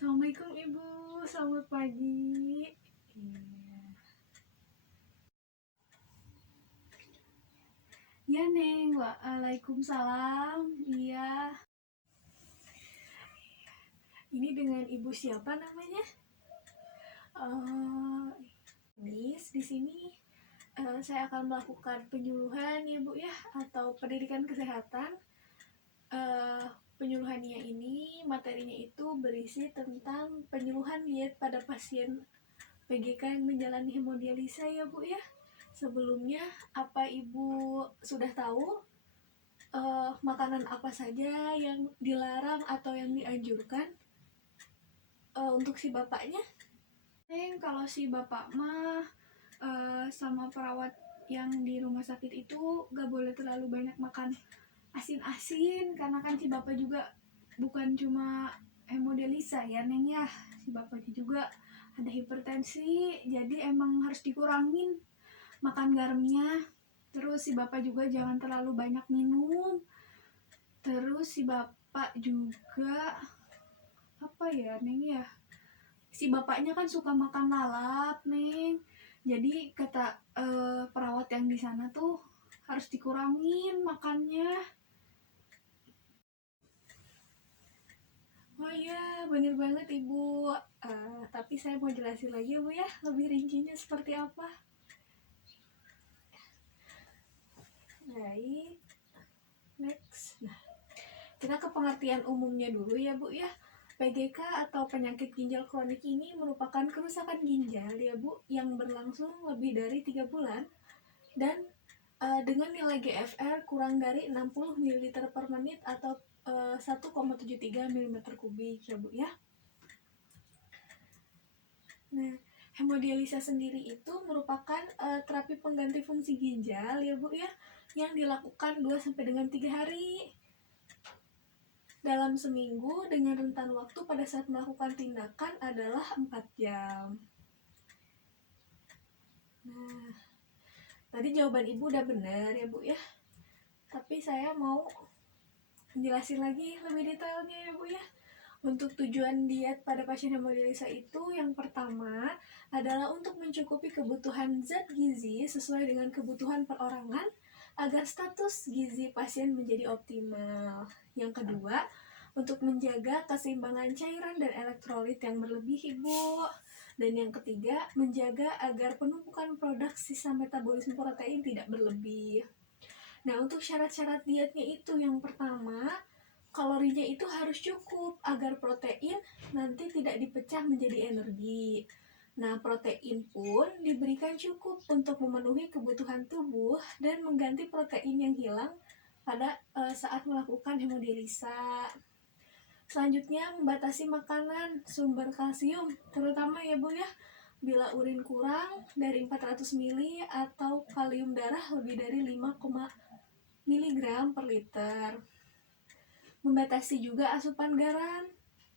Assalamualaikum Ibu, selamat pagi. Ya Neng, waalaikumsalam. Iya. Ini dengan Ibu siapa namanya? Miss, di sini saya akan melakukan penyuluhan ya Bu ya, atau pendidikan kesehatan. Penyuluhannya ini, materinya itu berisi tentang penyuluhan diet pada pasien PGK yang menjalani hemodialisa ya Bu ya. Sebelumnya, apa Ibu sudah tahu makanan apa saja yang dilarang atau yang dianjurkan untuk si bapaknya? Kalau si bapak mah sama perawat yang di rumah sakit itu gak boleh terlalu banyak makan asin-asin, karena kan si bapak juga bukan cuma hemodialisa ya Neng ya, si bapaknya juga ada hipertensi, jadi emang harus dikurangin makan garamnya. Terus si bapak juga jangan terlalu banyak minum. Terus si bapak juga apa ya Neng ya, si bapaknya kan suka makan lalap Neng, jadi kata perawat yang di sana tuh harus dikurangin makannya. Oh iya, bener banget Ibu. Tapi saya mau jelasin lagi ya Bu ya, lebih rincinya seperti apa. Baik, next. Nah, kita ke pengertian umumnya dulu ya Bu ya. PGK atau penyakit ginjal kronik ini merupakan kerusakan ginjal ya Bu, yang berlangsung lebih dari 3 bulan dan dengan nilai GFR kurang dari 60 ml per menit atau 1,73 mm kubik ya Bu ya. Nah, hemodialisa sendiri itu merupakan terapi pengganti fungsi ginjal ya Bu ya, yang dilakukan 2 sampai dengan 3 hari dalam seminggu dengan rentan waktu pada saat melakukan tindakan adalah 4 jam. Nah, tadi jawaban Ibu udah benar ya Bu ya. Tapi saya mau menjelasin lagi lebih detailnya ya Bu ya. Untuk tujuan diet pada pasien hemodialisa itu yang pertama adalah untuk mencukupi kebutuhan zat gizi sesuai dengan kebutuhan perorangan agar status gizi pasien menjadi optimal. Yang kedua, untuk menjaga keseimbangan cairan dan elektrolit yang berlebih Ibu. Dan yang ketiga, menjaga agar penumpukan produk sisa metabolisme protein tidak berlebih. Nah, untuk syarat-syarat dietnya itu yang pertama, kalorinya itu harus cukup agar protein nanti tidak dipecah menjadi energi. Nah, protein pun diberikan cukup untuk memenuhi kebutuhan tubuh dan mengganti protein yang hilang pada saat melakukan hemodialisa. Selanjutnya, membatasi makanan sumber kalsium, terutama ya Bu ya, bila urin kurang dari 400 ml atau kalium darah lebih dari 5, mg per liter. Membatasi juga asupan garam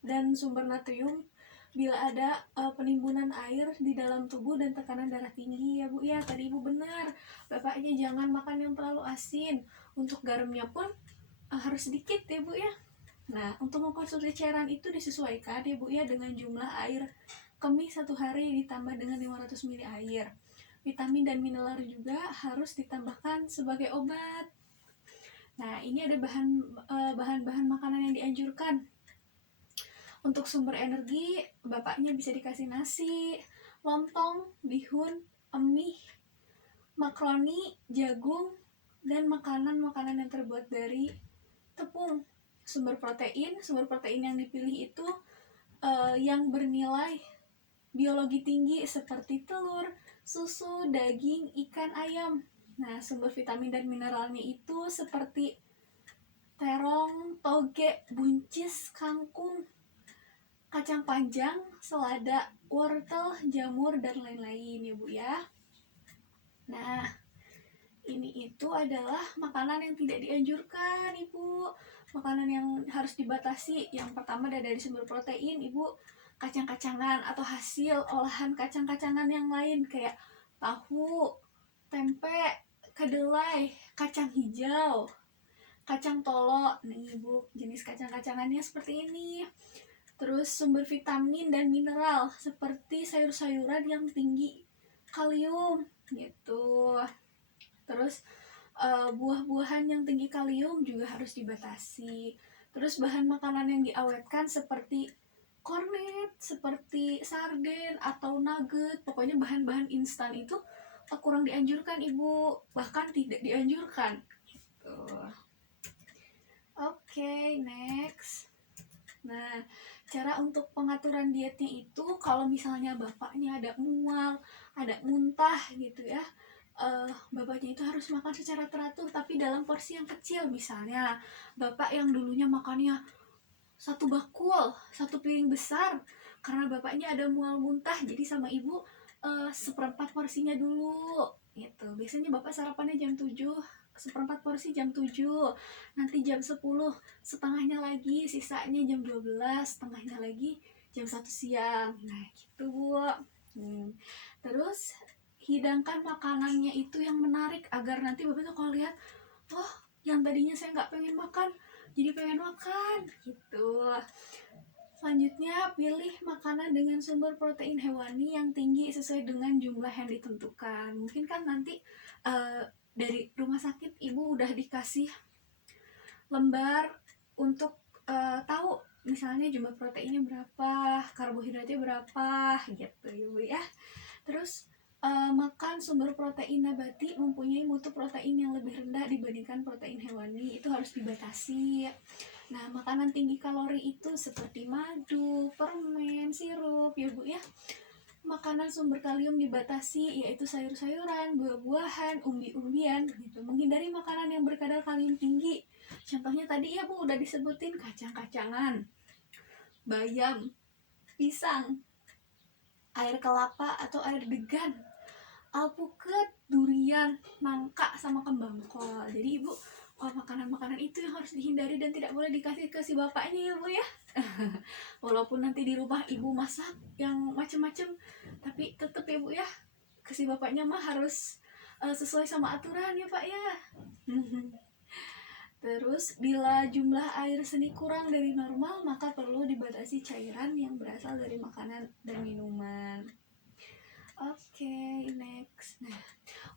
dan sumber natrium bila ada penimbunan air di dalam tubuh dan tekanan darah tinggi ya Bu ya. Tadi Ibu benar, bapaknya jangan makan yang terlalu asin. Untuk garamnya pun harus sedikit ya Bu ya. Nah, untuk mengkonsumsi cairan itu disesuaikan ya Bu ya dengan jumlah air kemih 1 hari ditambah dengan 500 ml air. Vitamin dan mineral juga harus ditambahkan sebagai obat. Nah, ini ada bahan-bahan makanan yang dianjurkan. Untuk sumber energi, bapaknya bisa dikasih nasi, lontong, bihun, emih, makroni, jagung, dan makanan-makanan yang terbuat dari tepung. Sumber protein yang dipilih itu yang bernilai biologi tinggi seperti telur, susu, daging, ikan, ayam. Nah, sumber vitamin dan mineralnya itu seperti terong, toge, buncis, kangkung, kacang panjang, selada, wortel, jamur, dan lain-lain ya Bu ya. Nah, ini itu adalah makanan yang tidak dianjurkan Ibu. Makanan yang harus dibatasi, yang pertama dari sumber protein Ibu, kacang-kacangan atau hasil olahan kacang-kacangan yang lain kayak tahu, tempe, kedelai, kacang hijau, kacang tolo. Nih Ibu, jenis kacang-kacangannya seperti ini. Terus sumber vitamin dan mineral seperti sayur-sayuran yang tinggi kalium gitu. Terus buah-buahan yang tinggi kalium juga harus dibatasi. Terus bahan makanan yang diawetkan seperti kornet, seperti sarden atau nugget, pokoknya bahan-bahan instan itu kurang dianjurkan ibu, bahkan tidak dianjurkan gitu. Oke, next. Nah, cara untuk pengaturan dietnya itu kalau misalnya bapaknya ada mual, ada muntah gitu ya, bapaknya itu harus makan secara teratur tapi dalam porsi yang kecil. Misalnya bapak yang dulunya makannya satu bakul, satu piring besar, karena bapaknya ada mual muntah, jadi sama ibu seperempat porsinya dulu gitu. Biasanya bapak sarapannya jam 7, seperempat porsi jam 7, nanti jam 10 setengahnya lagi, sisanya jam 12 setengahnya lagi jam 1 siang. Nah gitu bu. Terus hidangkan makanannya itu yang menarik agar nanti bapak tuh kalau lihat, oh yang tadinya saya nggak pengen makan jadi pengen makan gitu. Selanjutnya, pilih makanan dengan sumber protein hewani yang tinggi sesuai dengan jumlah yang ditentukan. Mungkin kan nanti dari rumah sakit ibu udah dikasih lembar untuk tahu misalnya jumlah proteinnya berapa, karbohidratnya berapa gitu ibu ya. Terus makan sumber protein nabati mempunyai mutu protein yang lebih rendah dibandingkan protein hewani, itu harus dibatasi. Nah, makanan tinggi kalori itu seperti madu, permen, sirup ya bu ya. Makanan sumber kalium dibatasi, yaitu sayur-sayuran, buah-buahan, umbi-umbian gitu. Menghindari makanan yang berkadar kalium tinggi. Contohnya tadi ya bu udah disebutin, kacang-kacangan, bayam, pisang, air kelapa atau air degan, alpukat, durian, nangka, sama kembang kol. Jadi ibu makanan-makanan itu yang harus dihindari dan tidak boleh dikasih ke si bapaknya ya bu ya. Walaupun nanti di rumah ibu masak yang macem-macem, tapi tetap ya bu ya, ke si bapaknya mah harus sesuai sama aturan ya pak ya. Terus bila jumlah air seni kurang dari normal, maka perlu dibatasi cairan yang berasal dari makanan dan minuman. Oke, next. Nah,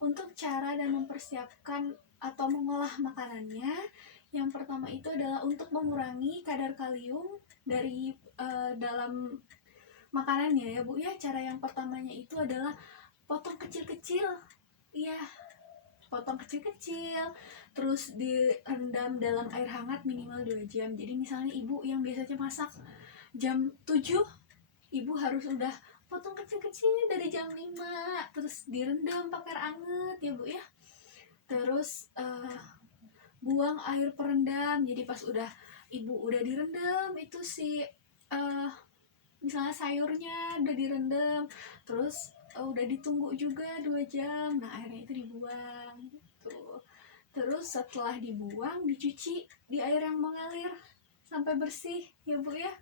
untuk cara dan mempersiapkan atau mengolah makanannya, yang pertama itu adalah untuk mengurangi kadar kalium dari dalam makanannya ya bu ya. Cara yang pertamanya itu adalah potong kecil-kecil, iya, potong kecil-kecil, terus direndam dalam air hangat minimal 2 jam. Jadi misalnya ibu yang biasanya masak jam 7, ibu harus udah potong kecil-kecil dari jam 5, terus direndam pakai air anget ya bu ya. Terus buang air perendam, jadi pas ibu udah direndam itu misalnya sayurnya udah direndam, terus udah ditunggu juga 2 jam, nah airnya itu dibuang gitu. Terus setelah dibuang dicuci di air yang mengalir sampai bersih ya bu ya.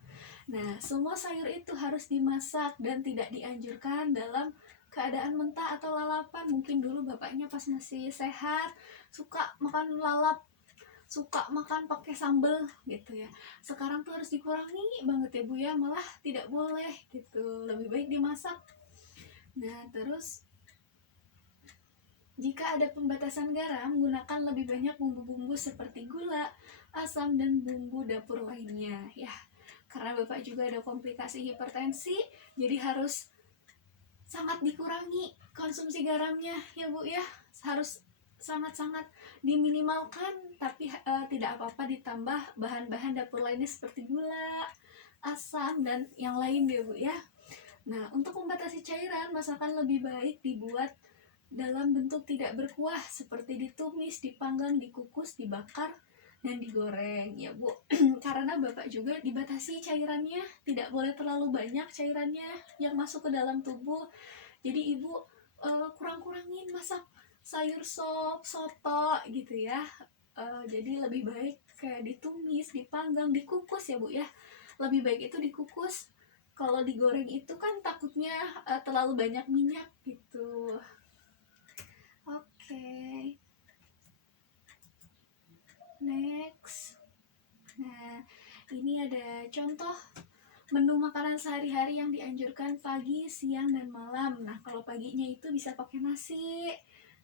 Nah, semua sayur itu harus dimasak dan tidak dianjurkan dalam keadaan mentah atau lalapan. Mungkin dulu bapaknya pas masih sehat suka makan lalap, suka makan pakai sambal gitu ya. Sekarang tuh harus dikurangi banget ya bu ya, malah tidak boleh gitu, lebih baik dimasak. Nah, terus jika ada pembatasan garam, gunakan lebih banyak bumbu-bumbu seperti gula, asam, dan bumbu dapur lainnya ya. Karena bapak juga ada komplikasi hipertensi, jadi harus sangat dikurangi konsumsi garamnya ya bu ya. Harus sangat-sangat diminimalkan, tapi tidak apa-apa ditambah bahan-bahan dapur lainnya seperti gula, asam, dan yang lain ya bu ya. Nah, untuk membatasi cairan, masakan lebih baik dibuat dalam bentuk tidak berkuah, seperti ditumis, dipanggang, dikukus, dibakar, dan digoreng ya bu. Karena bapak juga dibatasi cairannya, tidak boleh terlalu banyak cairannya yang masuk ke dalam tubuh. Jadi ibu kurang-kurangin masak sayur sop, soto gitu ya. Jadi lebih baik kayak ditumis, dipanggang, dikukus ya bu ya. Lebih baik itu dikukus. Kalau digoreng itu kan takutnya terlalu banyak minyak gitu. Oke. Next. Nah, ini ada contoh menu makanan sehari-hari yang dianjurkan pagi, siang, dan malam. Nah, kalau paginya itu bisa pakai nasi,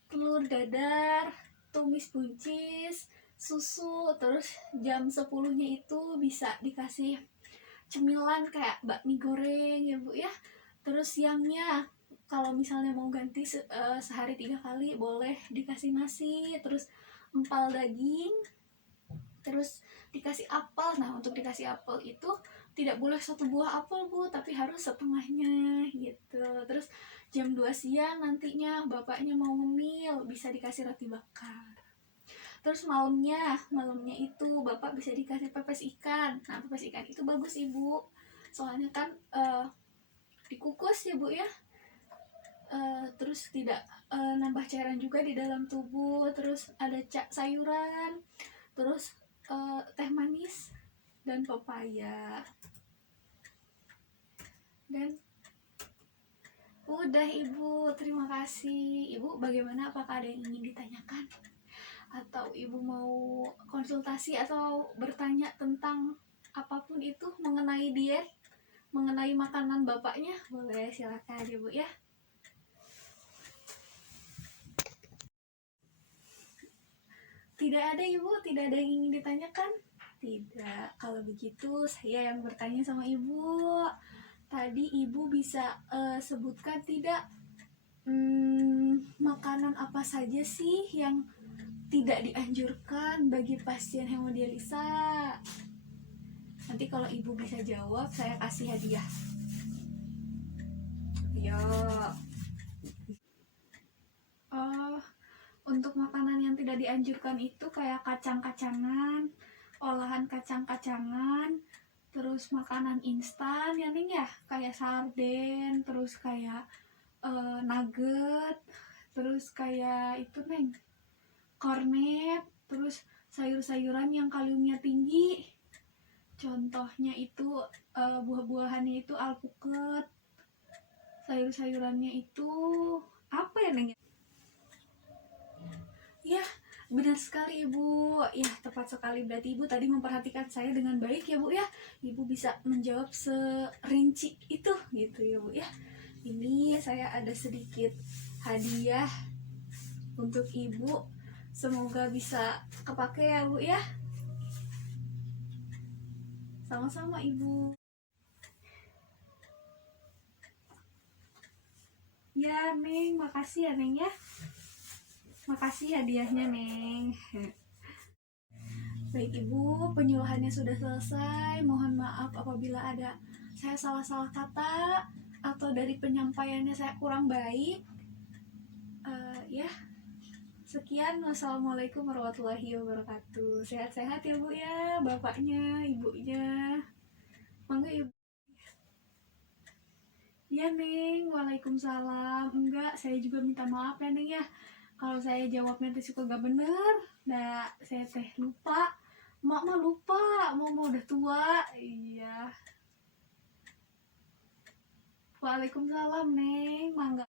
telur dadar, tumis buncis, susu. Terus jam 10-nya itu bisa dikasih cemilan kayak bakmi goreng ya Bu ya. Terus siangnya kalau misalnya mau ganti sehari 3 kali boleh dikasih nasi, terus empal daging, terus dikasih apel. Nah, untuk dikasih apel itu tidak boleh 1 buah apel Bu, tapi harus setengahnya gitu. Terus jam 2 siang nantinya bapaknya mau ngemil, bisa dikasih roti bakar. Terus malamnya itu bapak bisa dikasih pepes ikan. Nah, pepes ikan itu bagus Ibu, soalnya kan dikukus ya Bu ya. Terus tidak nambah cairan juga di dalam tubuh. Terus ada sayuran, terus teh manis dan pepaya. Dan udah Ibu, terima kasih. Ibu bagaimana, apakah ada yang ingin ditanyakan? Atau Ibu mau konsultasi atau bertanya tentang apapun itu mengenai diet, mengenai makanan bapaknya? Boleh, silakan Ibu ya. Tidak ada Ibu, tidak ada yang ingin ditanyakan? Tidak. Kalau begitu saya yang bertanya sama Ibu. Tadi Ibu bisa sebutkan tidak makanan apa saja sih yang tidak dianjurkan bagi pasien hemodialisa? Nanti kalau Ibu bisa jawab, saya kasih hadiah. Yo. Untuk makanan yang tidak dianjurkan itu kayak kacang-kacangan, olahan kacang-kacangan, terus makanan instan ya Ning ya, kayak sarden, terus kayak nugget, terus kayak itu Neng, kornet, terus sayur-sayuran yang kaliumnya tinggi. Contohnya itu buah-buahannya itu alpukat, sayur-sayurannya itu apa ya Neng? Ya, benar sekali Ibu. Ya, tepat sekali. Berarti Ibu tadi memperhatikan saya dengan baik ya Bu ya. Ibu bisa menjawab serinci itu gitu ya Bu ya. Ini saya ada sedikit hadiah untuk Ibu. Semoga bisa kepake ya Bu ya. Sama-sama Ibu. Ya Neng, makasih ya Neng ya. Makasih hadiahnya Neng. Baik Ibu, penyuluhannya sudah selesai. Mohon maaf apabila ada saya salah-salah kata atau dari penyampaiannya saya kurang baik. Ya, sekian. Wassalamualaikum warahmatullahi wabarakatuh. Sehat-sehat ya Bu ya, bapaknya, ibunya. Mangga Ibu. Ya Neng, waalaikumsalam. Enggak, saya juga minta maaf ya Neng ya. Kalau saya jawabnya teh suka gak bener, nah saya teh lupa. Mak mah lupa, mau udah tua. Iya. Waalaikumsalam Neng, mangga.